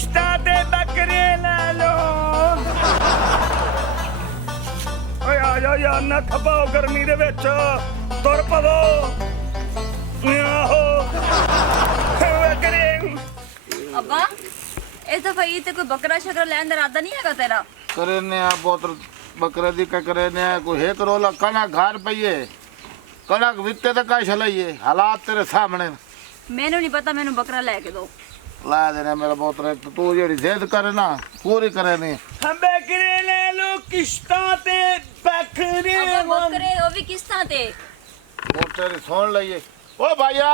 किश्ता ते बकरे ले लो। ओए आ जाओ यार ना खपाओ गर्मी दे विच तुर पवो आहो बकरे। अब्बा इस दफा ईद ते कोई बकरा शकरा लैन दा इरादा नहीं हैगा तेरा? करे ने आ बोतल बकरे दी का करे ने कोई है करो ला कना घर पईए कना वित्ते तक का छलइए हालात तेरे सामने। मैनू नहीं पता, मैनू बकरा लेके दो। ला देने मेरा बोतल तू जेड़ी जिद करे ना पूरी करे नहीं। हम बकरे ले लो किश्ता ते बकरे। अब्बा बकरे ओ भी किस्तां ते। बोतल सुन लइए ओ भैया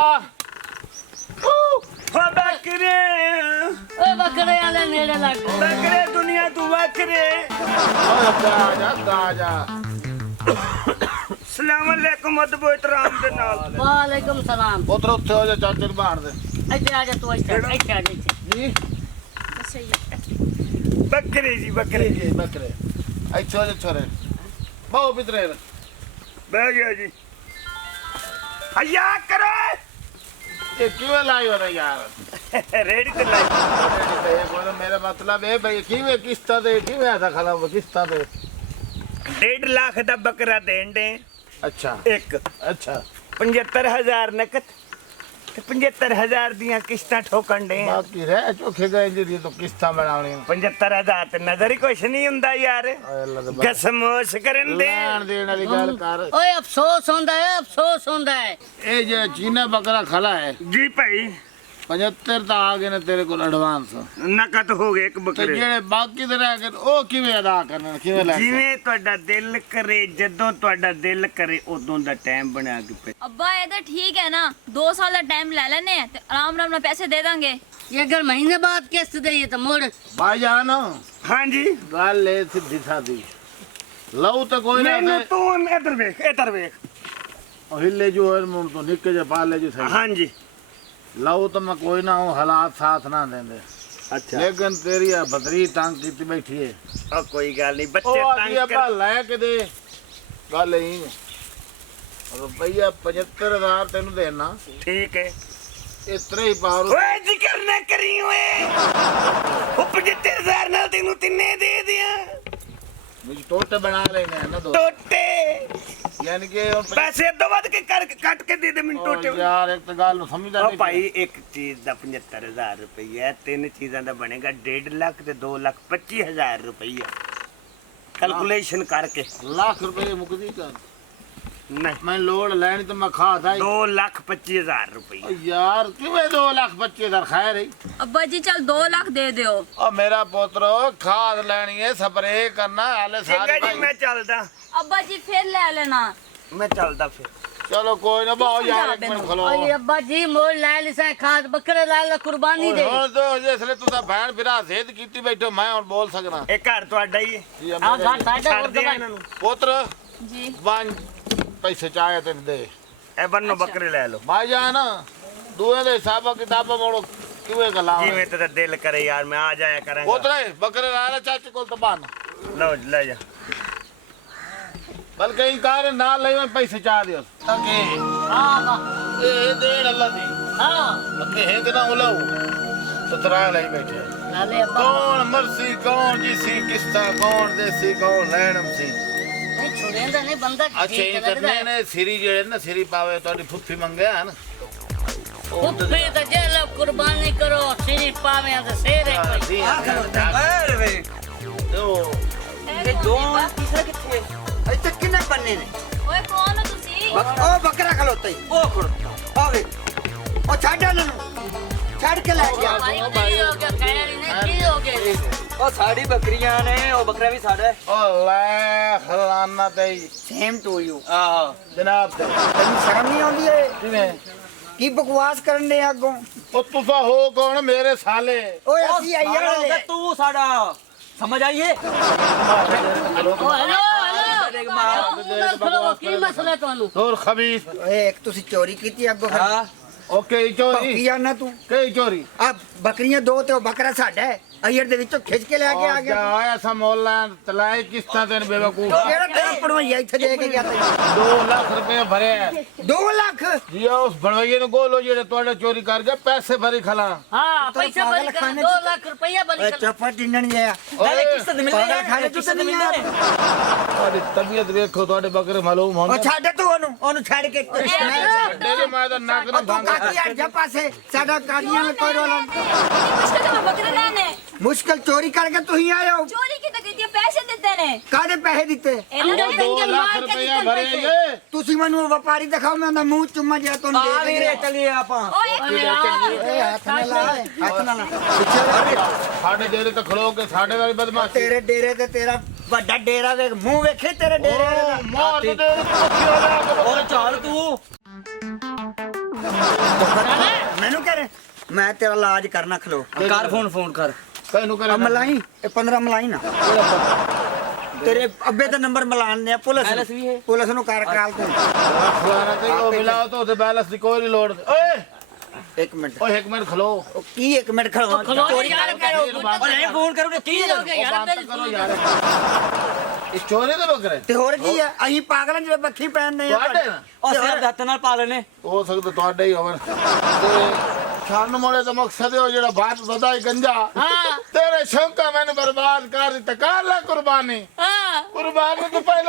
ओ बकरे ओ बकरे वाले नेड़े लग। बकरे दुनिया तू बकरे। जा सलाम अलैकुम अदब एहतराम दे नाल। वालेकुम सलाम। बोतल उत्थे हो जा चाचे ਨੂੰ ਬਾਣ ਦੇ। ਇੱਥੇ ਆ ਜਾ ਤੂੰ ਇੱਥੇ ਆ ਜਾ ਇੱਥੇ। जी बकरे जी बकरे जी बकरे अच्छा हो जा छोरे बहु पितरे बह गया जी। हया करो ये क्यों लाई हो रहा यार रेडी ते लाई। ये बोलो मेरा मतलब है भाई क्यों किस्ता दे क्यों ऐसा खला वो किस्ता दे 1.5 लाख दा बकरा देन दे। अच्छा एक अच्छा 75,000 नकद ते 75,000 दियां किस्तां ठोकन दे। बाकी रह चोखे गए जी तो किस्ता बनावनी 75,000 ते नजर ही कुछ नहीं हुंदा यार। कसमोश करन दे लेन देन वाली गल कर ओए अफसोस होंदा है, अफसोस होंदा है। ये जो चीना बकरा खला है जी भाई 75 तो आ गए ने तेरे को एडवांस नकद हो गए एक ते बकरे। जेड़े बाकी ते रह गए ओ किवें अदा करन किवें लै जिवें ਤੁਹਾਡਾ ਦਿਲ ਕਰੇ ਜਦੋਂ ਤੁਹਾਡਾ ਦਿਲ ਕਰੇ ਉਦੋਂ ਦਾ ਟਾਈਮ ਬਣਾ ਕੇ ਪੇ। अब्बा ये तो ठीक है ना, 2 साल का टाइम ले लेने ते आराम आराम ना पैसे दे देंगे। ये अगर महीने बाद किस्त दे तो मोड़। भाईजान ਹਾਂਜੀ गल है सीधी सादी लऊ तो कोई ना ਮੈਨੂੰ ਤੂੰ ਇੱਧਰ ਵੇਖ हिले जो है मुंह तो निके जे पाले जो सही ਹਾਂਜੀ लऊ तो मैं कोई ना हूँ हालात साथ ना देंगे ਅੱਛਾ लेकिन तेरी आ बदरी तंग की बैठी है ਉਹ ਕੋਈ ਗੱਲ ਨਹੀਂ ओ ਬੱਚੇ आखिए ਤੰਗ अपा ਕਰ। लै के दे गल ही रुपया 75,000 तेन देना ਠੀਕ ਹੈ इतने ही पावर ਓਏ ਜ਼ਿਕਰ ਨਾ ਕਰੀ ਓਏ ਉਹ 75,000 ਨਾਲ ਤੈਨੂੰ ਤਿੰਨੇ ਦੇ ਦਿਆਂ मुझे टोटे बना लेने हैं ना दो ਟੋਟੇ यानी कि ਪੈਸੇ ਤੋਂ ਵੱਧ ਕੇ ਕੱਟ ਕੇ ਦੇ ਦੇ ਮੈਨੂੰ ਟੋਟੇ। यार एक तो गल समझदा ਉਹ नहीं ਭਾਈ ਇੱਕ ਚੀਜ਼ ਦਾ 75,000 ਰੁਪਈਆ ਤਿੰਨ ਚੀਜ਼ਾਂ ਦਾ ਬਣੇਗਾ 1.5 ਲੱਖ ਤੇ 2,25,000 ਰੁਪਈਆ ਕੈਲਕੂਲੇਸ਼ਨ ਕਰਕੇ। लाख रुपये मुकदी कर ਨਹੀਂ मैं लोड लैनी तो मैं खा था 2,25,000 रुपईया। यार किवें 2,25,000 खैर है अब्बा जी चल 2 लाख दे दियो। ओ मेरा पुत्र खाद लेनी है स्प्रे करना हाले ठीक है सारे जी मैं चलदा अब्बा जी फिर ले लेना। मैं चलदा फिर। चलो कोई ना बाओ यार एक मिनट खलो ओए अब्बा जी मोड़ ले लिसा खाद बकरे लाल कुर्बानी दे। हुन तो जिसले तू ता भैन फिरा जिद कीती बैठो मैं हुन बोल सकना ये घर ਤੁਹਾਡਾ ਹੀ ਹੈ। जी हां घर साडा ਛੱਡ और ਦੇ दबा ਇਹਨਾਂ ਨੂੰ। पुत्र जी। वन पैसे चाहे तेन दे ਇਹ ਬੰਨੋ ਬੱਕਰੇ ਲੈ ਲਓ भाईजान दुए दे हिसाब किताब मोड़ो किवें गल्ला ਜਿਵੇਂ ਤੇਰਾ ਦਿਲ ਕਰੇ ਯਾਰ ਮੈਂ ਆ ਜਾਇਆ ਕਰਾਂਗਾ। पुत्र बकरे ला ले चाचे कोल तो बन ਲਓ ਲੈ ਜਾ। बल्कि कार ना ले मैं पैसे चाह दियो ताकि हां ए देड़ अल्लाह दी हां ओके है कि ना उलाऊ तो तरा ले बैठे नाले अब्बा कौन मरसी कौन जीसी किस्ता कौन देसी कौन लैणम सी नहीं छोड़ेंदा नहीं बंदा अच्छा ये करने ने सिरी जेड़े ना सिरी पावे तोड़ी फुफी मंगे हन फुफी तो जेल कुर्बानी करो सिरी पावे तो शेर है कोई। ये दो तीसरा किथे अरे तक किना बनने ने ओए कौन हो तुसी? ओ बकरा खलोता ही ओ खड़ो आवे ओ छाड़ा न छाड़ के ले गया भाई नहीं हो गया खैर इन्हें की हो गया। ओ साड़ी बकरियां ने ओ बकरा भी साड़ा है ओ ले खलाना ते सेम टू यू हां जनाब ते तैਨੂੰ शर्म नहीं आਉਂਦੀ ਏ किवें ਕੀ ਬਕਵਾਸ ਕਰਨ ਦੇ ਅੱਗੋਂ ओ तुसा हो कौन मेरे साले ਓਏ ਅਸੀਂ ਆਈਆਂ ਵਾਲੇ तू साड़ा समझ आइए ओ हेलो हेलो की मसला ਤੁਹਾਨੂੰ? और खबीस ਓਏ ਇੱਕ ਤੁਸੀਂ ਚੋਰੀ ਕੀਤੀ ਅੱਗੋਂ ਫਿਰ हाँ ओके चोरी ਕੀ ਆਣਾ ਤੂੰ कई चोरी ਆ ਬੱਕਰੀਆਂ ਦੋ ਤੇ ਉਹ ਬੱਕਰਾ ਸਾਡਾ ਹੈ ਅਈਰ ਦੇ ਵਿੱਚੋਂ ਖਿੱਚ ਕੇ ਲੈ ਕੇ ਆ ਗਿਆ ਐਸਾ ਮੁੱਲ ਹੈ ਤਲਾਏ ਕਿਸ਼ਤਾਂ ਤੇ ਬੇਵਕੂਫ ਕਿਹੜਾ ਤੇਰਾ ਪੜਵਾਈਆ ਇੱਥੇ ਦੇ ਕੇ ਗਿਆ ਤੈਨੂੰ 2 ਲੱਖ ਰੁਪਏ ਭਰਿਆ 2 ਲੱਖ ਜੀ ਉਸ ਬਣਵਾਈਏ ਨੂੰ ਗੋਲੋ ਜਿਹੜੇ ਤੁਹਾਡੇ ਚੋਰੀ ਕਰ ਗਿਆ ਪੈਸੇ ਭਰੀ ਖਲਾ हाँ पैसे पागल बंद खाने 2 की- लाख रुपया बंद कर ਚਪਾ ਟਿੰਡਣ ਜਿਆ पहले किस्त मिल पागल रही खाने है तू किस्त तो नहीं मिल रही है ਤੁਹਾਡੀ ਤਬੀਅਤ ਵੇਖੋ ਤੁਹਾਡੇ ਬੱਕਰੇ ਮਾਲੂਮ ਉਹ ਹੁੰਦੇ ਛੱਡ ਤੂੰ ਉਹਨੂੰ ਛੱਡ ਕੇ ਡੇਰੇ ਮੈਂ ਤਾਂ ਨੱਕ ਨੂੰ ਤੂੰ ਭੰਗ ਕਾਕੀ ਹਟ ਜਾ ਪਾਸੇ ਸਾਡਾ ਕਾਦੀਆਂ ਨਾਲ ਕੋਈ ਰੋਲਾ मुश्किल से बकरे लेने ਮੁਸ਼ਕਲ ਚੋਰੀ ਕਰਕੇ ਤੁਸੀਂ ਆਏ ਹੋ चोरी की तो कहती है पैसे देते ने ਕਾਹਦੇ ਪੈਸੇ ਦਿੱਤੇ इन्होंने 2 ਲੱਖ ਰੁਪਏ ਭਰੇ ਜੇ ਤੁਸੀਂ ਮੈਨੂੰ ਵਪਾਰੀ ਦਿਖਾਓ ਮੈਂ ਉਹਦਾ ਮੂੰਹ ਚੁੰਮਾ ਜਿਹਾ ਤੁਹਾਨੂੰ आ ਦੇ वीरे चलिए आप ओ एक ਹੱਥ ਨਾਲ ਲਾ ਹੱਥ ਨਾਲ ਲਾ ਪਿੱਛੇ ਲਾ। ਸਾਡੇ ਡੇਰੇ ਤੇ ਖਲੋ ਕੇ ਸਾਡੇ ਨਾਲ ਬਦਮਾਸ਼ੀ ਤੇਰੇ ਡੇਰੇ ਤੇ ਤੇਰਾ ਵੱਡਾ ਡੇਰਾ ਵੇਖ ਮੂੰਹ ਵੇਖੇ ਤੇਰੇ ਡੇਰੇ ਦਾ ਮਾਰ ਦੇ ਡੇਰੇ ਤੇ ਪੱਖੀ ਹੋ ਜਾ और चल तू ਮੈਨੂੰ ਕਹਿ ਰਿਹਾ ਮੈਂ ਤੇਰਾ ਇਲਾਜ ਕਰਨਾ ਖਲੋ कर फोन कर ਤੈਨੂੰ ਕਰੇ ਆ ਮਲਾਈ ਇਹ 15 ਮਲਾਈ ਨਾ ਤੇਰੇ ਅੱਬੇ ਦਾ ਨੰਬਰ ਮਲਾਣ ਨੇ ਪੁਲਿਸ बैलेंस भी है ਪੁਲਿਸ ਨੂੰ ਕਰ ਕਾਲ ਤੂੰ ਖਲਾਣਾ ਤੇ ਉਹ ਮਿਲਾਓ ਤਾਂ ਉਹਦੇ ਬੈਲੈਂਸ ਦੀ ਕੋਈ ਨਹੀਂ ਲੋੜ ਓਏ 1 ਮਿੰਟ ਓਏ 1 ਮਿੰਟ ਖਲੋ ਉਹ ਕੀ 1 ਮਿੰਟ ਖੜਵਾ ਚੋਰੀ ਕਰਕੇ और नहीं फोन करोगे की हो गया यार ਬੰਦ ਕਰੋ ਯਾਰ ਇਹ ਚੋਰੀ ਦੇ ਬੱਕਰੇ ਤੇ ਹੋਰ ਕੀ ਆ ਅਸੀਂ ਪਾਗਲਾਂ ਜਿਹੜੇ ਬੱਖੀ ਪੈਣਦੇ ਆ ਤੁਹਾਡੇ और सिर दत्त नाल पालने ਹੋ ਸਕਦਾ ਤੁਹਾਡੇ ਹੀ ਹੋਵਣ ਤੇ ਸਾਨੂੰ ਮੋੜੇ ਦਾ ਮਕਸਦ ਹੈ ਉਹ ਜਿਹੜਾ ਬਾਤ ਵਧਾਈ ਗੰਜਾ ਤੇਰੇ ਸ਼ੌਂਕਾ ਮੈਨੂੰ ਬਰਬਾਦ ਕਰ ਦਿੱਤਾ ਕਰ ਲੈ ਕੁਰਬਾਨੀ हां ਕੁਰਬਾਨੀ ਤੋਂ ਪਹਿਲਾਂ